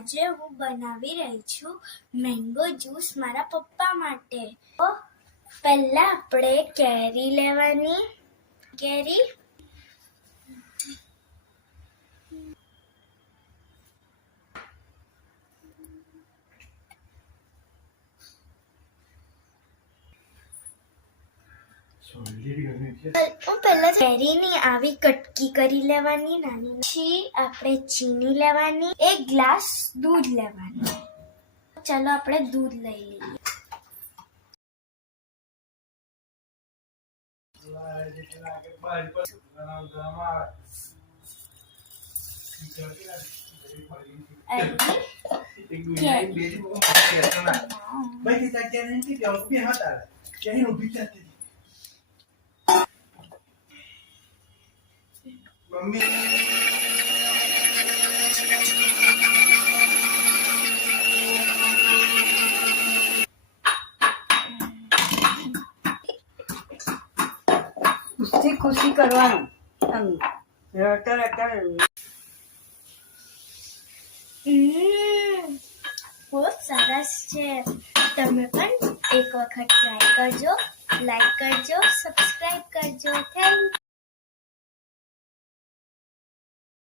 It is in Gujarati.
આજે હું બનાવી રહી છું મેંગો જ્યુસ મારા પપ્પા માટે. તો પહેલા આપણે કેરી લેવાની. કેરી પહેલા કેરીની આવી કટકી કરી લેવાની નાની. પછી આપણે ચીની લેવાની, 1 ગ્લાસ દૂધ લેવાનું. ચાલો આપણે દૂધ લઈ લઈએ. ખુશી કરવાનું બહુ સરસ છે. તમે પણ એક વખત ટ્રાય કરજો, લાઈક કરજો, સબસ્ક્રાઇબ કરજો. Thank you.